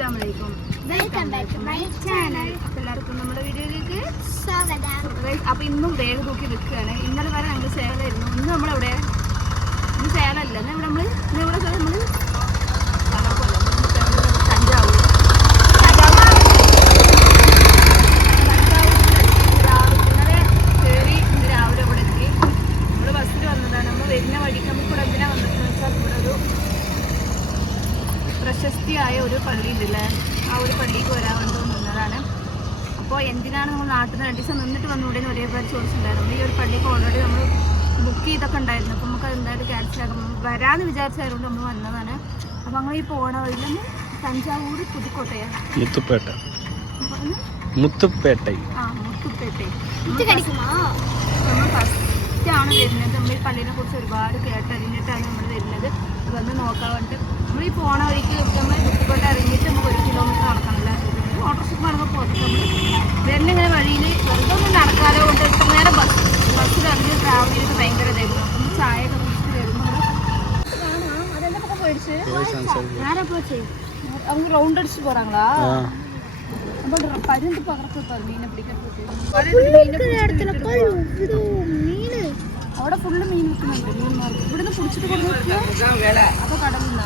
അസ്സലാമലൈക്കും, welcome back to my channel. എല്ലാവർക്കും നമ്മുടെ വീഡിയോയിലേക്ക് സ്വാഗതം. അപ്പോൾ ഇന്നും ബാഗ് തൂക്കി നിൽക്കുകയാണ്. ഇന്നലെ വരെ ഞങ്ങൾ സേലമായിരുന്നു. ഇന്ന് നമ്മളെവിടെ? ഇന്ന് സേലമല്ല, നമ്മൾ തഞ്ചാവൂർ. ഇന്നലെ കയറി ഇന്ന് രാവിലെ ഇവിടെ എത്തി. നമ്മൾ ബസ്സിൽ വന്നതാണ്. നമ്മൾ വരുന്ന വഴിക്ക് നമുക്ക് ഇവിടെ എന്തിനാണ് വന്നിട്ടെന്ന് വെച്ചാൽ ഇവിടെ ഒരു പ്രശസ്തിയായ ഒരു പള്ളി ഉണ്ടല്ലേ, ആ ഒരു പള്ളിക്ക് വരാൻ വേണ്ടി നിന്നതാണ്. അപ്പോൾ എന്തിനാണ് നമ്മൾ നാട്ടിൽ നിന്ന് 2 ദിവസം നിന്നിട്ട് വന്നുകൂടെ ഒരേ പേര് ചോദിച്ചിട്ടുണ്ടായിരുന്നു. ഈ ഒരു പള്ളിക്ക് ഓൾറെഡി നമ്മൾ ബുക്ക് ചെയ്തൊക്കെ ഉണ്ടായിരുന്നു. അപ്പോൾ നമുക്ക് എന്തായാലും ക്യാൻസൽ ആകും വരാമെന്ന് വിചാരിച്ചായതുകൊണ്ട് നമ്മൾ വന്നതാണ്. അപ്പോൾ നമ്മൾ ഈ പോണ വഴിയിൽ നിന്ന് തഞ്ചാവൂർ പുതുക്കോട്ടയാണ് മുത്തുപ്പേട്ട. നമ്മൾ ഫസ്റ്റാണ് വരുന്നത്. നമ്മൾ ഈ പള്ളീനെ കുറിച്ച് ഒരുപാട് കേട്ടറിഞ്ഞിട്ടാണ് നമ്മൾ വരുന്നത്. വന്ന് നോക്കാൻ വേണ്ടിയിട്ട് നമ്മൾ ഈ പോണ വഴിക്ക് നമ്മൾ മുത്തുക്കോട്ട ഇറങ്ങിയിട്ട് നമുക്ക് 1 കിലോമീറ്റർ നടക്കണമല്ലോ. ഓട്ടോറിക്ഷ നടക്കാൻ പോകുന്നത് നമ്മൾ വരുന്നിങ്ങനെ വഴിയിൽ വെറുതെ ഒന്നും നടക്കാതെ കൊണ്ട് ഇത്ര നേരം ബസ്സിൽ ഇറങ്ങി ട്രാവൽ ചെയ്തിട്ട് ഭയങ്കര ഇതായിരുന്നു. നമ്മൾ ചായയൊക്കെ കുടിച്ചിട്ട് വരുമ്പോൾ അതെന്തൊക്കെ പോയിടിച്ച് ഞാനപ്പോൾ ചെയ്യും அவங்க ரவுண்ட் அடிச்சு போறாங்களா? அப்ப பருந்து பக்கத்துல பாரு மீனை பிடிக்க போட்டு അവിടെ ഫുള്ള് മീൻ വിൽക്കുന്നുണ്ട്. മീൻമാർക്ക് ഇവിടുന്ന് പിടിച്ചിട്ട് കൊണ്ടുവയ്ക്കുക. അപ്പോൾ കടലിൽ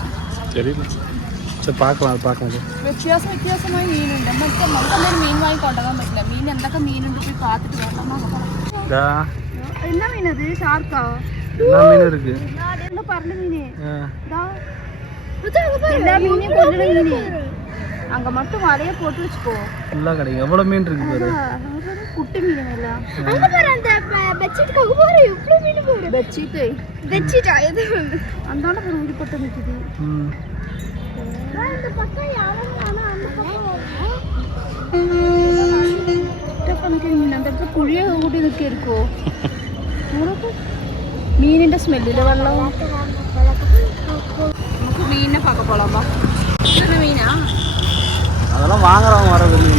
വ്യത്യാസമായ മീനുണ്ട്. നമുക്കെന്തായാലും മീൻ വാങ്ങി കൊണ്ടുപോകാൻ പറ്റില്ല. മീൻ എന്തൊക്കെ മീനുണ്ട് പോയി കാത്തിട്ട് വേണം. എന്നാ മീനത്? ഷാർക്കാ? പറഞ്ഞ മീന് எல்லா மீனையும் கொண்டு மீன் அங்க மட்டும் வலைய போட்டு வச்சுக்கோ. நல்லா கிடைக்கும். எவ்வளவு மீன் இருக்கு பாரு. குட்டி மீன் எல்லாம் அங்க பாரு. அந்த பெட்ஷீட் கங்க பாரு. எவ்வளவு மீன் போடு. பெட்ஷீட் அது அந்தாண்ட பாரு ஊடி போட்டு நிக்குது. இந்த பக்கம் யாரும் ஆனா அந்த பக்கம் டப்பனுக்கு மீன் அந்த பக்கம் குழிய ஊடி நிக்க இருக்கோ. மீனிന്റെ സ്മെല്ലില് വെള്ളം നമുക്ക് മീനിനെ பார்க்க போலாமா? என்ன மீனா? அதெல்லாம் வாங்குறவங்க வரது മീൻ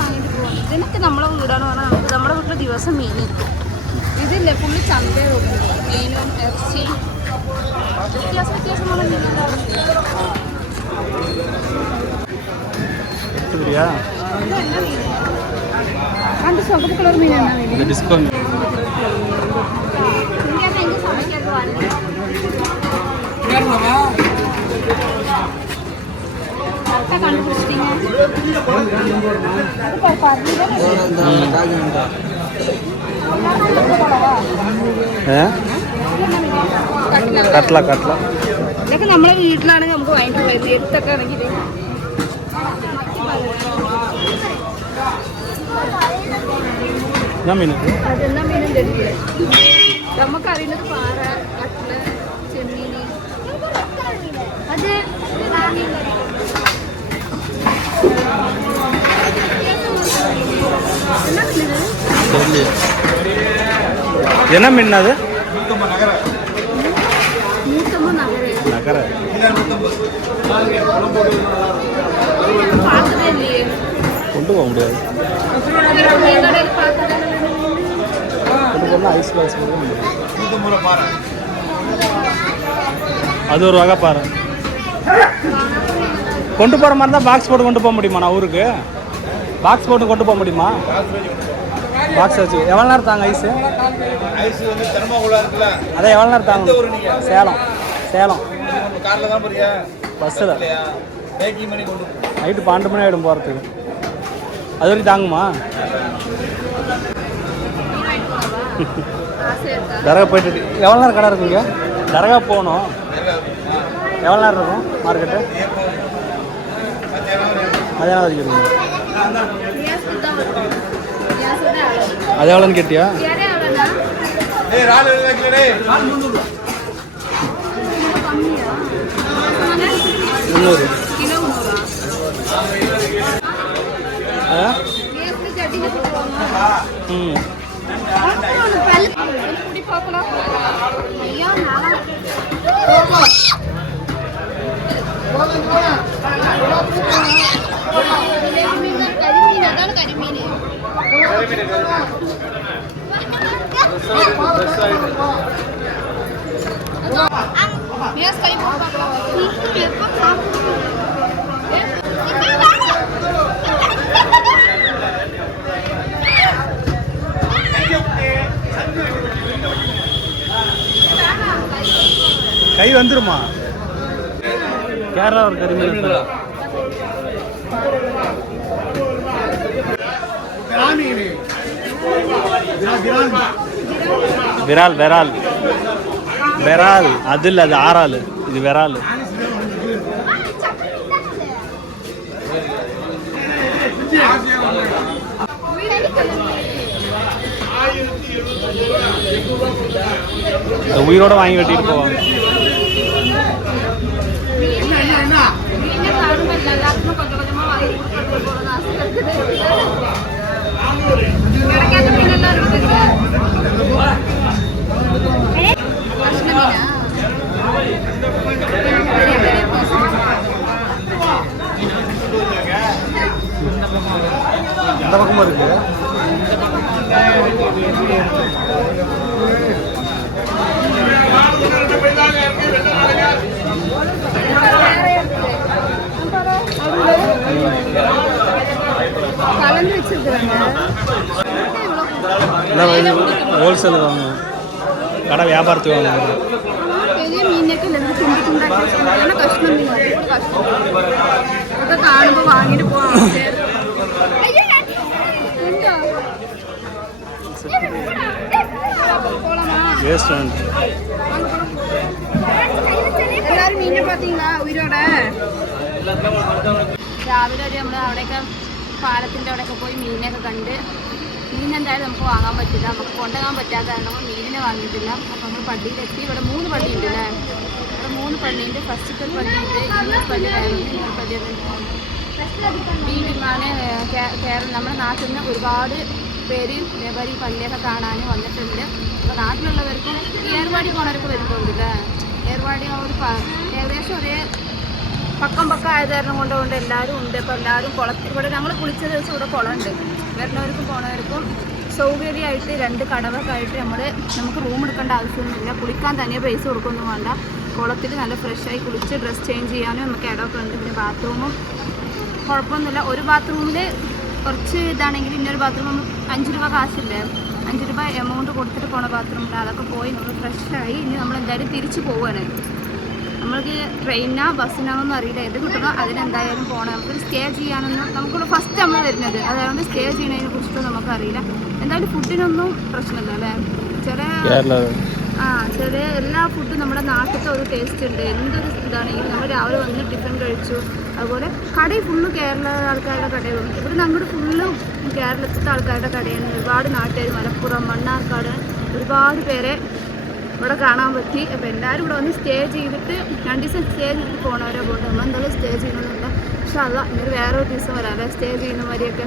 വാങ്ങിയിട്ട് പോവാം. ഇതിനൊക്കെ നമ്മളെ വീടാണ് പറഞ്ഞാൽ നമുക്ക് നമ്മുടെ വീട്ടിൽ ദിവസം മീൻ കിട്ടും. ഇതില്ലേ ഫുള്ള് ചന്ത മീനും ഇറച്ചിയും വ്യത്യാസമുള്ള മീനുണ്ടാവും. அந்த சொகப்பு கலர் மீன் என்ன வேணும்? டிஸ்கவுண்ட் இங்க எங்க சமைக்கிறது வாங்க. கேரளாவா? கரெக்ட்டா கண்டுபிடிச்சிட்டீங்க. அது பாருங்க. കട്ട്ല ഇതൊക്കെ നമ്മളെ വീട്ടിലാണെങ്കിൽ നമുക്ക് വാങ്ങിട്ട് പോയത്. എടുത്തൊക്കെ ആണെങ്കിൽ അതെന്നാ മീനും തരില്ലേ? നമുക്കറിയുന്നത് പാറ, കട്ട്ല, ചെമ്മീൻ. അത് என்ன மீன்? அது பார்த்ததே இல்லையே. கொண்டு போக முடியாது. அது ஒரு வகை பாரு. கொண்டு போகிற மாதிரி தான் பாக்ஸ் போட்டு கொண்டு போக முடியுமா? நான் ஊருக்கு பாக்ஸ் போட்டு கொண்டு போக முடியுமா? பாக்ஸ் வச்சு எவ்வளோ நேரம் தாங்க ஐஸு? அதான் எவ்வளோ நேரம் தாங்க? சேலம் பஸ்ஸில் நைட்டு 12 மணி ஆகிடும் போகிறதுக்கு. அது வரைக்கும் தாங்குமா? தரகா போயிட்டு எவ்வளோ நேரம் கடை இருக்குங்க? தரகா போகணும். எவ்வளோ நேரம் இருக்கும் மார்க்கெட்டு? மதியானம் வரைக்கும் இருக்குங்க. அது எவ்வளோன்னு கேட்டியா? 300. கை வந்துருமா? கேரளா ஒரு கறிமீன் விரால் விரால் விரால் அது இல்லை, அது ஆறாள், இது விரால். உயிரோட வாங்கி வெட்டிட்டு போவாங்க. இந்த பக்கமா இருக்கு. கலந்து வச்சிருக்காங்க. ஹோல்சேல் வாங்க, கடை வியாபாரத்துக்கு வாங்க. பெரிய മീനൊക്കെ ഇല്ലെങ്കിൽ തുണ്ടി തുണ്ടാക്കി വെച്ചിട്ടുണ്ടെങ്കിൽ കഷ്ണം മീൻ കഷ്ണം അതൊക്കെ കാണുമ്പോൾ വാങ്ങിയിട്ട് പോവാം. എല്ലാവരും മീനെ பார்த்தீங்களா ഉയരോടെ? രാവിലെ ഒരു നമ്മൾ അവിടെയൊക്കെ പാലത്തിൻ്റെ അവിടെയൊക്കെ പോയി മീനൊക്കെ കണ്ട്, മീൻ എന്തായാലും നമുക്ക് വാങ്ങാൻ പറ്റില്ല, നമുക്ക് കൊണ്ടുപോകാൻ പറ്റാത്ത കാരണം മീനിനെ വാങ്ങിയിട്ടില്ല. അപ്പോൾ നമ്മൾ പള്ളിയിലെത്തി. ഇവിടെ 3 പള്ളിയുണ്ട് അല്ലേ? ഇവിടെ 3 പള്ളിയുണ്ട്. ഫസ്റ്റത്തെ പള്ളിയുണ്ട്, ഇന്നൊരു പള്ളി ഈ വിമാനെ കേരളം നമ്മുടെ നാട്ടിൽ നിന്ന് ഒരുപാട് പേര് ഇതേപോലെ ഈ പള്ളിയൊക്കെ കാണാൻ വന്നിട്ടുണ്ട്. അപ്പോൾ നാട്ടിലുള്ളവർക്കും ഏർവാടി പോണവർക്ക് വരുന്നുണ്ടല്ലേ? ഏർവാടി ആ ഒരു ഏകദേശം ഒരേ പക്കം ആയത് കാരണം കൊണ്ട് എല്ലാവരും ഉണ്ട്. അപ്പോൾ എല്ലാവരും കുളത്തിൽ ഇവിടെ ഞങ്ങൾ കുളിച്ച ദിവസം ഇവിടെ കുളമുണ്ട്. വരുന്നവർക്കും പോണവർക്കും സൗകര്യമായിട്ട് 2 കടവൊക്കെ ആയിട്ട് നമുക്ക് റൂം എടുക്കേണ്ട ആവശ്യമൊന്നുമില്ല. കുളിക്കാൻ തന്നെ പൈസ കൊടുക്കൊന്നും വേണ്ട. കുളത്തിൽ നല്ല ഫ്രഷായി കുളിച്ച് ഡ്രസ്സ് ചേഞ്ച് ചെയ്യാനും നമുക്ക് ഇടമൊക്കെ ഉണ്ട്. പിന്നെ ബാത്റൂമും കുഴപ്പമൊന്നുമില്ല. ഒരു ബാത്റൂമിൽ കുറച്ച് ഇതാണെങ്കിൽ ഇന്നൊരു ബാത്റൂം നമ്മൾ 5 രൂപ കാശില്ലേ, 5 രൂപ എമൗണ്ട് കൊടുത്തിട്ട് പോണ ബാത്റൂമിൽ അതൊക്കെ പോയി നമ്മൾ ഫ്രഷായി. ഇനി നമ്മൾ എന്തായാലും തിരിച്ച് പോവുകയാണ്. നമ്മൾക്ക് ട്രെയിനാ ബസ്സിനാണെന്നൊന്നും അറിയില്ല, ഏത് കിട്ടുന്നോ അതിനെന്തായാലും പോകണം. നമുക്ക് സ്റ്റേ ചെയ്യാനൊന്നും നമുക്കിവിടെ ഫസ്റ്റ് നമ്മൾ വരുന്നത്, അതുകൊണ്ട് സ്റ്റേ ചെയ്യുന്നതിനെ കുറിച്ചിട്ട് നമുക്കറിയില്ല. എന്തായാലും ഫുഡിനൊന്നും പ്രശ്നമില്ല അല്ലേ? ചെറിയ എല്ലാ ഫുഡും നമ്മുടെ നാട്ടിലത്തെ ഒരു ടേസ്റ്റ് ഉണ്ട്. എന്തൊരു ഇതാണെങ്കിലും നമ്മൾ രാവിലെ വന്ന് ടിഫിൻ കഴിച്ചു. അതുപോലെ കടയിൽ ഫുള്ള് കേരള ആൾക്കാരുടെ കടയും ഇവിടെ നമ്മുടെ ഫുള്ളും കേരളത്തിലത്തെ ആൾക്കാരുടെ കടയാണ്. ഒരുപാട് നാട്ടുകാർ മലപ്പുറം മണ്ണാർക്കാട് ഒരുപാട് പേരെ ഇവിടെ കാണാൻ പറ്റി. അപ്പോൾ എല്ലാവരും ഇവിടെ വന്ന് സ്റ്റേ ചെയ്തിട്ട് 2 ദിവസം സ്റ്റേ ചെയ്തിട്ട് പോകണവരെ പോകട്ടെ. നമ്മൾ എന്തായാലും സ്റ്റേ ചെയ്യണമെന്നില്ല. പക്ഷേ അല്ല ഇന്നൊരു വേറെ ഒരു ദിവസം വരാം അല്ലേ സ്റ്റേ ചെയ്യുന്ന മാതിരിയൊക്കെ.